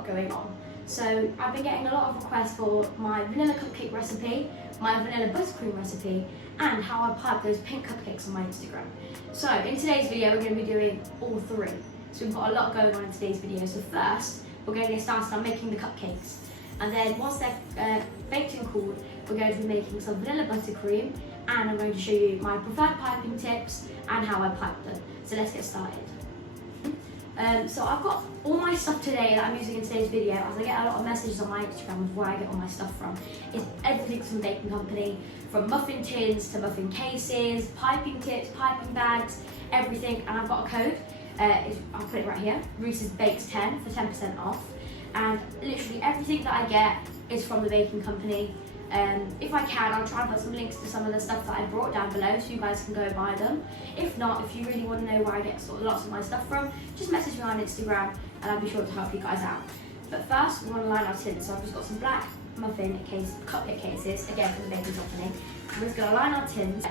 lot going on. So I've been getting a lot of requests for my vanilla cupcake recipe, my vanilla buttercream recipe, and how I pipe those pink cupcakes on my Instagram. So in today's video, we're going to be doing all three. So we've got a lot going on in today's video. So first, we're going to get started on making the cupcakes. And then once they're baked and cooled, we're going to be making some vanilla buttercream, and I'm going to show you my preferred piping tips and how I pipe them. So let's get started. So I've got all my stuff today that I'm using in today's video, as I get a lot of messages on my Instagram of where I get all my stuff from. It's everything from the baking company, from muffin tins to muffin cases, piping tips, piping bags, everything. And I've got a code, I'll put it right here, Reese's Bakes 10 for 10% off. And literally everything that I get is from the baking company. If I can, I'll try and put some links to some of the stuff that I brought down below so you guys can go buy them. If not, if you really want to know where I get lots of my stuff from, just message me on Instagram and I'll be sure to help you guys out. But first, we want to line our tins. So I've just got some black muffin cupcake cases, again from the baking company. We're just going to line our tins.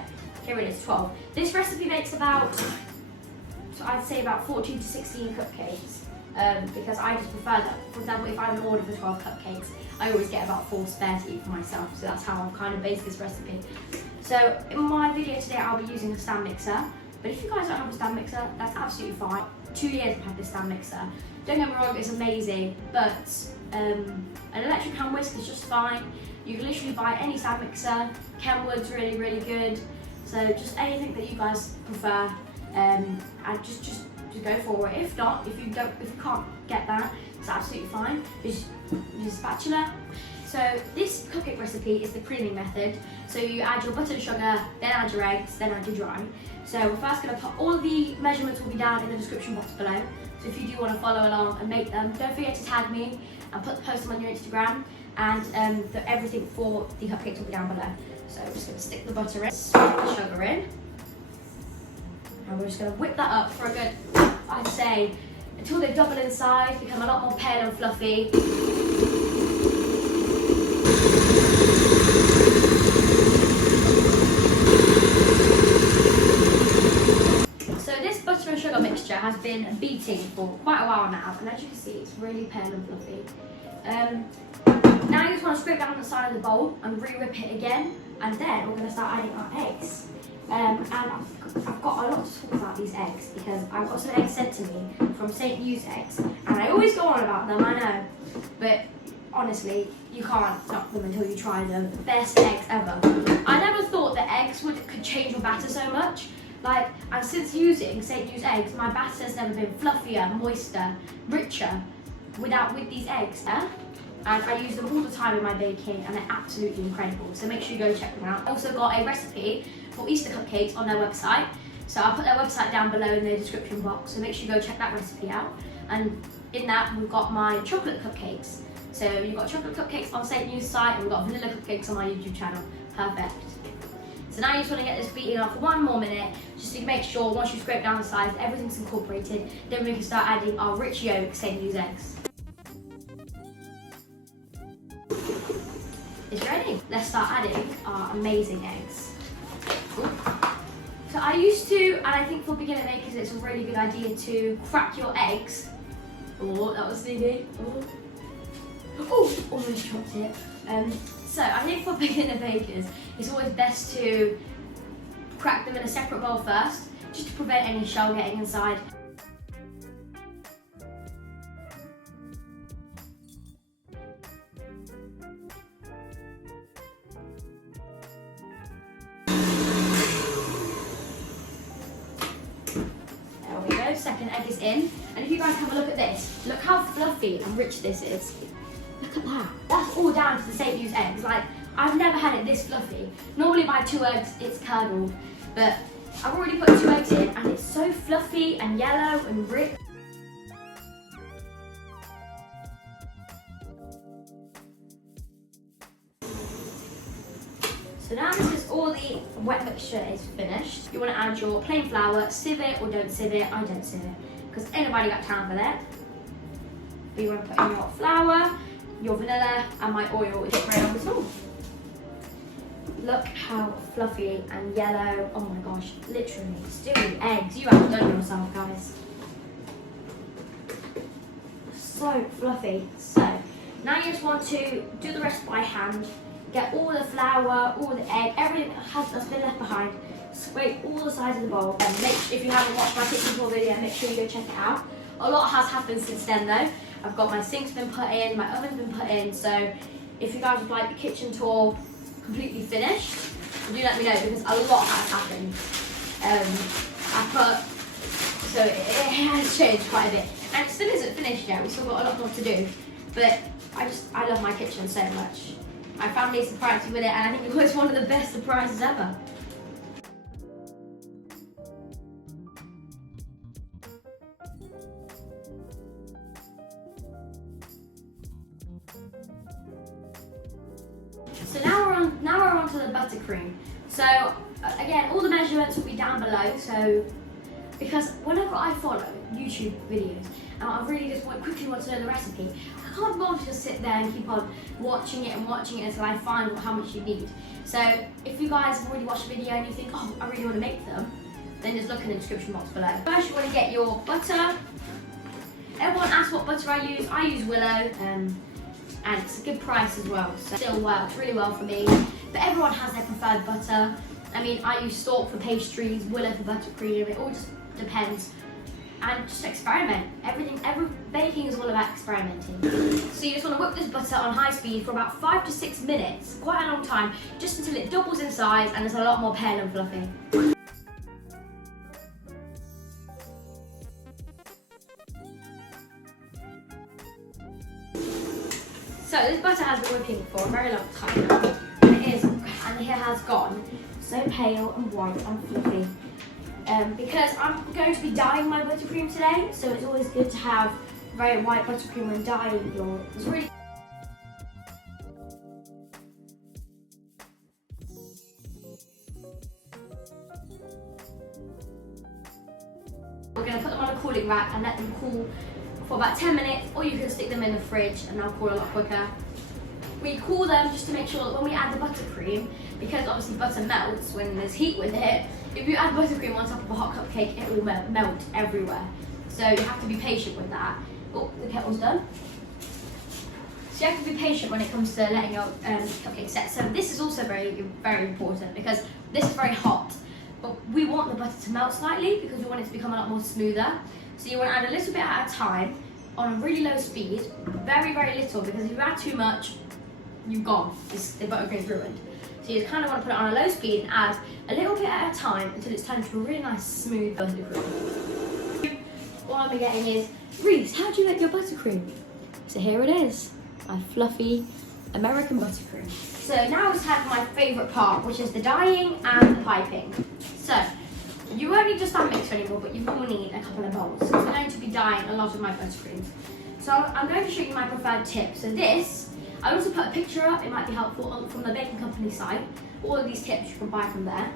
Here it is, 12. This recipe makes about, so I'd say about 14 to 16 cupcakes. Because I just prefer that. For example, if I'm in order for 12 cupcakes, I always get about 4 spare to eat for myself, so that's how I've kind of based this recipe. So in my video today, I'll be using a stand mixer, but if you guys don't have a stand mixer, that's absolutely fine. 2 years I've had this stand mixer. Don't get me wrong, it's amazing, but an electric hand whisk is just fine. You can literally buy any stand mixer. Kenwood's really, really good. So just anything that you guys prefer, and just go for it. If not, if you can't get that, it's absolutely fine. Just use a spatula. So this cupcake recipe is the creaming method. So you add your butter and sugar, then add your eggs, then add your dry. So we're first going to put all the measurements will be down in the description box below. So if you do want to follow along and make them, don't forget to tag me and post them on your Instagram, and everything for the cupcakes will be down below. So we're just going to stick the butter in, stick the sugar in, and we're just going to whip that up for a good, I'd say, until they double in size, become a lot more pale and fluffy. So this butter and sugar mixture has been beating for quite a while now, and as you can see, it's really pale and fluffy. Now you just want to scrape down the side of the bowl and re-whip it again, and then we're going to start adding our eggs. And I've got a lot to talk about these eggs, because I've got some eggs sent to me from St. Hugh's eggs, and I always go on about them, I know, but honestly, you can't knock them until you try them. Best eggs ever. I never thought that eggs could change your batter so much. And since using St. Hugh's eggs, my batter has never been fluffier, moister, richer with these eggs. And I use them all the time in my baking, and they're absolutely incredible. So make sure you go check them out. I also got a recipe for Easter cupcakes on their website. So I'll put their website down below in the description box. So make sure you go check that recipe out. And in that, we've got my chocolate cupcakes. So you've got chocolate cupcakes on St. Hugh's site, and we've got vanilla cupcakes on my YouTube channel. Perfect. So now you just want to get this beating up for 1 more minute, just to make sure once you scrape down the sides, everything's incorporated. Then we can start adding our rich yolk St. Hugh's eggs. It's ready. Let's start adding our amazing eggs. So I used to, and I think for beginner makers it's a really good idea to crack your eggs. Oh, that was sneaky. Oh, almost chopped it. So I think for beginner bakers, it's always best to crack them in a separate bowl first, just to prevent any shell getting inside. Second egg is in, and if you guys have a look at this, look how fluffy and rich this is. Look at that. That's all down to the St. Hugh's eggs. I've never had it this fluffy. Normally by 2 eggs it's curdled, but I've already put 2 eggs in, and it's so fluffy and yellow and rich. So now this is all the wet mixture is finished. You want to add your plain flour, sieve it or don't sieve it. I don't sieve it because ain't nobody got time for that. But you want to put in your flour, your vanilla, and my oil. Get right on the top. Look how fluffy and yellow. Oh my gosh, literally stewing eggs. You haven't done yourself, guys. so fluffy. So now you just want to do the rest by hand. Get all the flour, all the egg, everything that's been left behind. Scrape all the sides of the bowl. And if you haven't watched my kitchen tour video, make sure you go check it out. A lot has happened since then though. I've got my sink's been put in, my oven's been put in. So if you guys would like the kitchen tour completely finished, do let me know because a lot has happened. So it has changed quite a bit. And it still isn't finished yet, we've still got a lot more to do. But I love my kitchen so much. My family surprised me with it and I think it was one of the best surprises ever. So now we're on to the buttercream. So again, all the measurements will be down below. So because whenever I follow YouTube videos and I really just quickly want to know the recipe, I can't bother to just sit there and keep on watching it until I find how much you need. So if you guys have already watched the video and you think, oh, I really want to make them, then just look in the description box below. First you want to get your butter. Everyone asks what butter I use. I use Willow. And it's a good price as well, so it still works really well for me. But everyone has their preferred butter. I mean, I use Stork for pastries, Willow for buttercream, it all just depends. And just experiment. Every baking is all about experimenting. So you just want to whip this butter on high speed for about 5 to 6 minutes, quite a long time, just until it doubles in size and it's a lot more pale and fluffy. So this butter has been whipping for a very long time now, and it has gone so pale and white and fluffy. Because I'm going to be dyeing my buttercream today, so it's always good to have very white buttercream when dyeing your. It's really. We're going to put them on a cooling rack and let them cool for about 10 minutes, or you can stick them in the fridge and they'll cool a lot quicker. We cool them just to make sure that when we add the buttercream, because obviously butter melts when there's heat with it, if you add buttercream on top of a hot cupcake, it will melt everywhere. So you have to be patient with that. Oh, the kettle's done. So you have to be patient when it comes to letting your cupcake set. So this is also very, very important because this is very hot. But we want the butter to melt slightly because we want it to become a lot more smoother. So you want to add a little bit at a time on a really low speed, very, very little, because if you add too much, you've gone. The buttercream's ruined. So you kind of want to put it on a low speed and add a little bit at a time until it's turned into a really nice, smooth buttercream. What I'm getting is, Reece, how do you make your buttercream? So here it is, my fluffy American buttercream. So now it's time for my favourite part, which is the dyeing and the piping. So you won't need just that mixer anymore, but you will need a couple of bowls. So I'm going to be dyeing a lot of my buttercreams. So I'm going to show you my preferred tip. So this, I also put a picture up, it might be helpful, from the baking company site. All of these tips you can buy from there.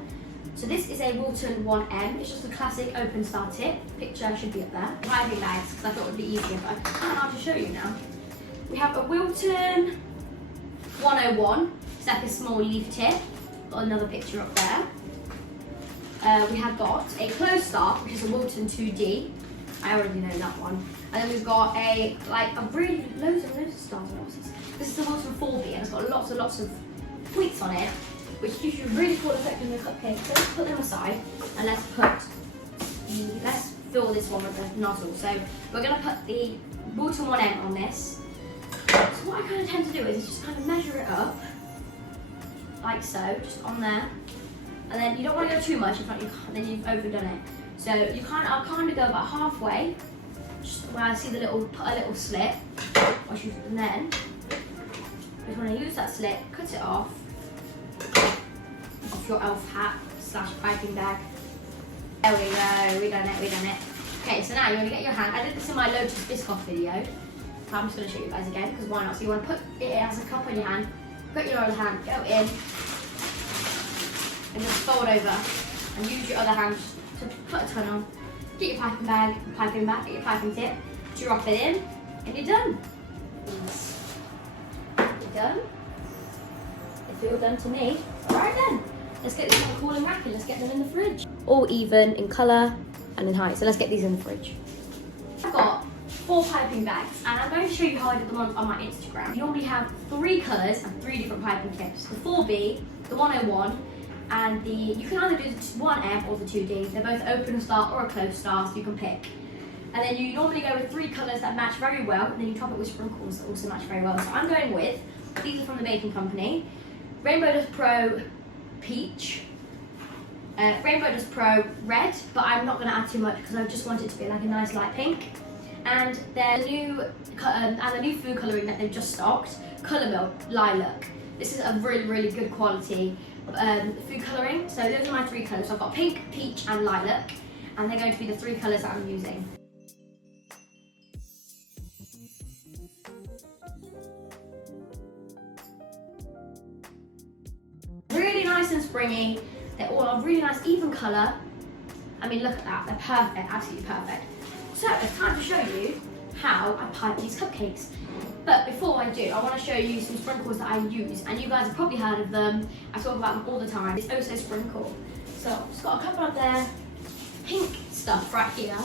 So this is a Wilton 1M, it's just a classic open star tip. Picture should be up there. Piping bags, because I thought it would be easier, but I can't have to show you now. We have a Wilton 101, it's like a small leaf tip. Got another picture up there. We have got a closed start, which is a Wilton 2D. I already know that one. And then we've got loads of stars. This is the Wilton 4B, and it's got lots and lots of tweets on it, which gives you a really cool effect on your cupcake. So let's put them aside, and let's fill this one with the nozzle. So we're going to put the Wilton 1M on this. So what I kind of tend to do is just kind of measure it up, like so, just on there. And then you don't want to go too much, in fact, then you've overdone it. So I'll kind of go about halfway, just where I see put a little slit, and then just want to use that slit, cut it off your elf hat / piping bag. There we go, we done it. Okay, so now you want to get your hand. I did this in my Lotus Biscoff video, but I'm just going to show you guys again because why not? So you want to put it as a cup on your hand, put your other hand, go in, and just fold over, and use your other hand to put a ton on. Get your piping bag, get your piping tip, drop it in, and you're done. You're done. They feel done to me. Alright then, let's get this on a cooling rack and let's get them in the fridge. All even in colour and in height, so let's get these in the fridge. I've got 4 piping bags, and I'm going to show you how I did them on my Instagram. You normally have 3 colours and 3 different piping tips. The 4B, the 101, and you can either do the 1M or the 2D. They're both open start or a closed start, so you can pick. And then you normally go with 3 colours that match very well, and then you top it with sprinkles that also match very well. So I'm going with, these are from the baking company, Rainbow Dust Pro Peach, Rainbow Dust Pro Red, but I'm not going to add too much because I just want it to be like a nice light pink. And their new food colouring that they've just stocked, Colour Milk Lilac. This is a really, really good quality food colouring. So those are my 3 colours. So I've got pink, peach and lilac, and they're going to be the 3 colours that I'm using. Really nice and springy. They're all a really nice even colour. I mean, look at that, they're perfect, absolutely perfect. So it's time to show you how I pipe these cupcakes. But before I do, I want to show you some sprinkles that I use, and you guys have probably heard of them. I talk about them all the time. It's Oh So Sprinkle. So I've just got a couple of their pink stuff right here.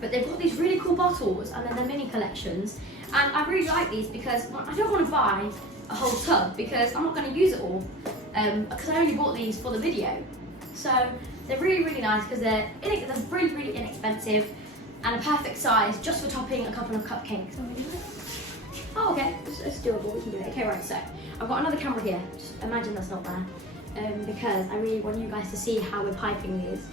But they've got these really cool bottles, and then they're mini collections. And I really like these because I don't want to buy a whole tub because I'm not going to use it all. Because I only bought these for the video. So they're really, really nice because they're really, really inexpensive and a perfect size just for topping a couple of cupcakes. Oh, okay, it's doable, we can do it. Okay, right, so I've got another camera here. Just imagine that's not there. Because I really want you guys to see how we're piping these.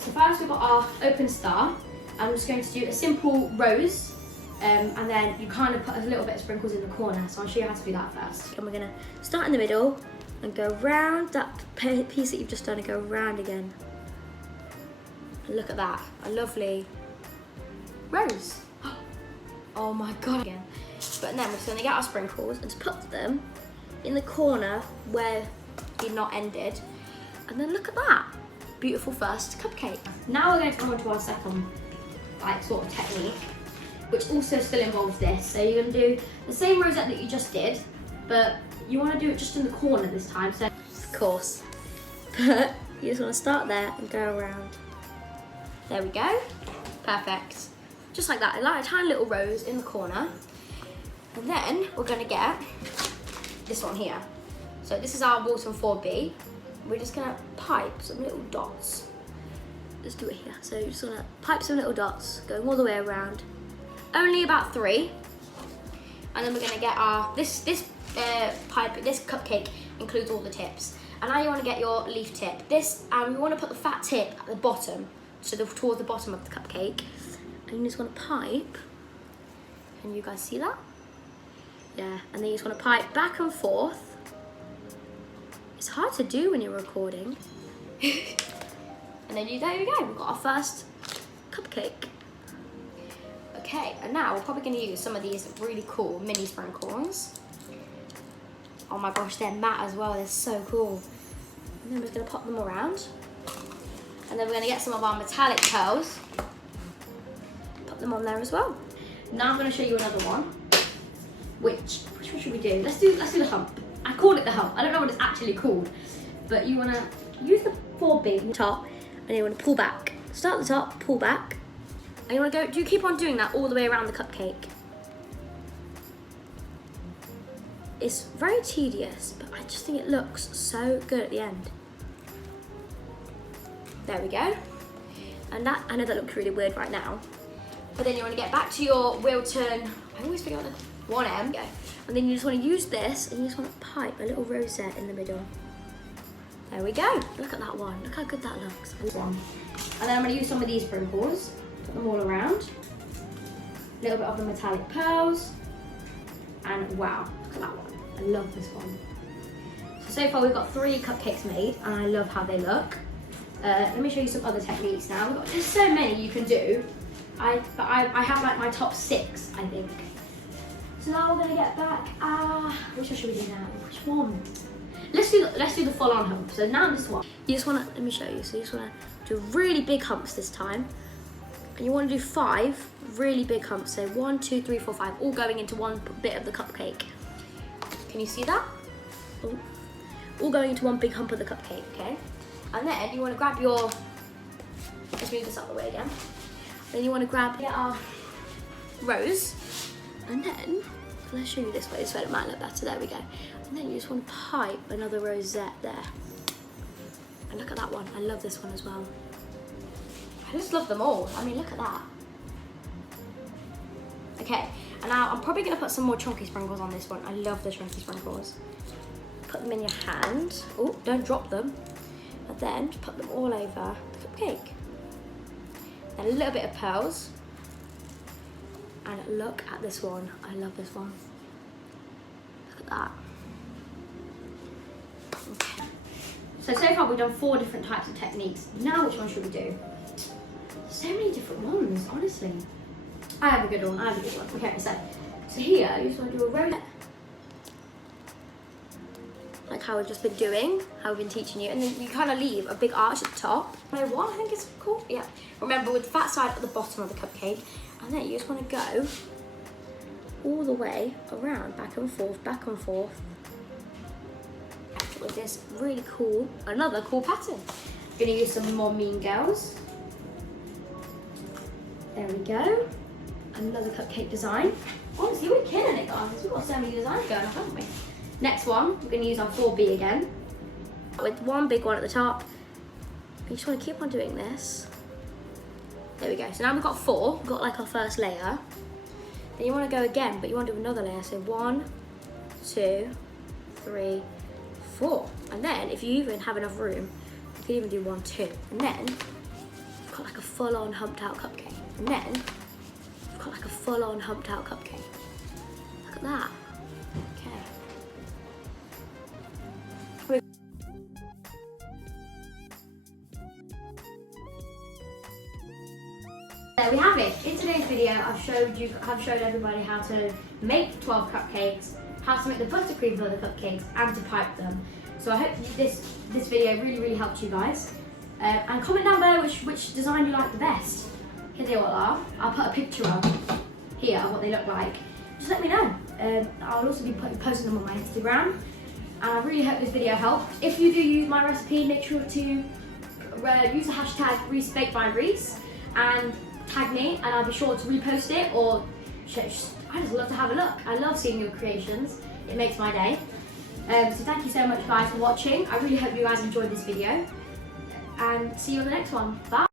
So first we've got our open star. I'm just going to do a simple rose. And then you kind of put a little bit of sprinkles in the corner. So I'll show you how to do that first. And we're gonna start in the middle and go round that piece that you've just done and go round again. And look at that, a lovely rose. Oh my God, again. But then we're just gonna get our sprinkles and just put them in the corner where you've not ended. And then look at that, beautiful first cupcake. Now we're going to come on to our second sort of technique, which also still involves this. So you're gonna do the same rosette that you just did, but you wanna do it just in the corner this time, so of course. But you just wanna start there and go around. There we go, perfect. Just like that, like a tiny little rose in the corner. And then we're gonna get this one here. So this is our Walton 4B. We're just gonna pipe some little dots. Let's do it here. So you're just gonna pipe some little dots, going all the way around. Only about 3. And then we're gonna get our, this cupcake includes all the tips. And now you wanna get your leaf tip. This, you wanna put the fat tip at the bottom, so towards the bottom of the cupcake. And you just wanna pipe. Can you guys see that? Yeah, and then you just wanna pipe back and forth. It's hard to do when you're recording. And then there we go, we've got our first cupcake. Okay, and now we're probably going to use some of these really cool mini sprinkles. Oh my gosh, they're matte as well, they're so cool. And then we're just going to pop them around. And then we're going to get some of our metallic pearls. Put them on there as well. Now I'm going to show you another one. Which one should we do? Let's do the hump. I call it the hump. I don't know what it's actually called. But you want to use the 4B on the top, and you want to pull back. Start at the top, pull back. And you want to you keep on doing that all the way around the cupcake. It's very tedious, but I just think it looks so good at the end. There we go. And that, I know that looks really weird right now, but then you want to get back to your Wilton, I always forget the 1M. And then you just want to use this, and you just want to pipe a little rosette in the middle. There we go. Look at that one. Look how good that looks. And then I'm going to use some of these sprinkles. Put them all around. A little bit of the metallic pearls. And wow, look at that one. I love this one. So far we've got 3 cupcakes made, and I love how they look. Let me show you some other techniques now. There's so many you can do. I have like my top 6, I think. So now we're gonna get back. Which one should we do now? Which one? Let's do the full-on hump. So now this one. You just wanna, let me show you. So you just wanna do really big humps this time. And you wanna do 5 really big humps. So 1, 2, 3, 4, 5, all going into one bit of the cupcake. Can you see that? Oh. All going into one big hump of the cupcake, okay? And then you wanna grab your, let's move this out of the way again. Then you wanna grab our rose, and then, let's show you this way so it might look better, there we go. And then you just want to pipe another rosette there. And look at that one, I love this one as well. I just love them all, I mean look at that. Okay, and now I'm probably going to put some more chunky sprinkles on this one. I love the chunky sprinkles. Put them in your hand. Oh, don't drop them. And then just put them all over the cupcake. Then a little bit of pearls. And look at this one. I love this one. Look at that. Okay. So far we've done 4 different types of techniques. Now which one should we do? So many different ones, honestly. I have a good one, Okay, so here you just want to do a rosette. Like how we've just been doing, how we've been teaching you, and then you kind of leave a big arch at the top. You know what I think is cool? Yeah. Remember with the fat side at the bottom of the cupcake, and then you just want to go all the way around, back and forth, with this really cool, another cool pattern. We're going to use some more Mean Girls. There we go. Another cupcake design. Honestly, we're killing it, guys. We've got so many designs going on, haven't we? Next one, we're going to use our 4B again. With one big one at the top. You just want to keep on doing this. There we go. So now we've got 4. We've got like our first layer. Then you want to go again, but you want to do another layer. So 1, 2, 3, 4. And then, if you even have enough room, you can even do 1, 2. And then, you've got like a full-on humped out cupcake. And then, you've got like a full-on humped out cupcake. Look at that. Okay. There we have it. In today's video, I've showed everybody how to make 12 cupcakes, how to make the buttercream for the cupcakes, and to pipe them. So I hope this video really helped you guys. And comment down below which design you like the best. Here they all are. I'll put a picture up here of what they look like. Just let me know. I'll also be posting them on my Instagram. And I really hope this video helped. If you do use my recipe, make sure to use the hashtag baked.By.Reece and tag me, and I'll be sure to repost it, or I just love to have a look. I love seeing your creations. It makes my day. So thank you so much guys for watching. I really hope you guys enjoyed this video, and see you on the next one. Bye.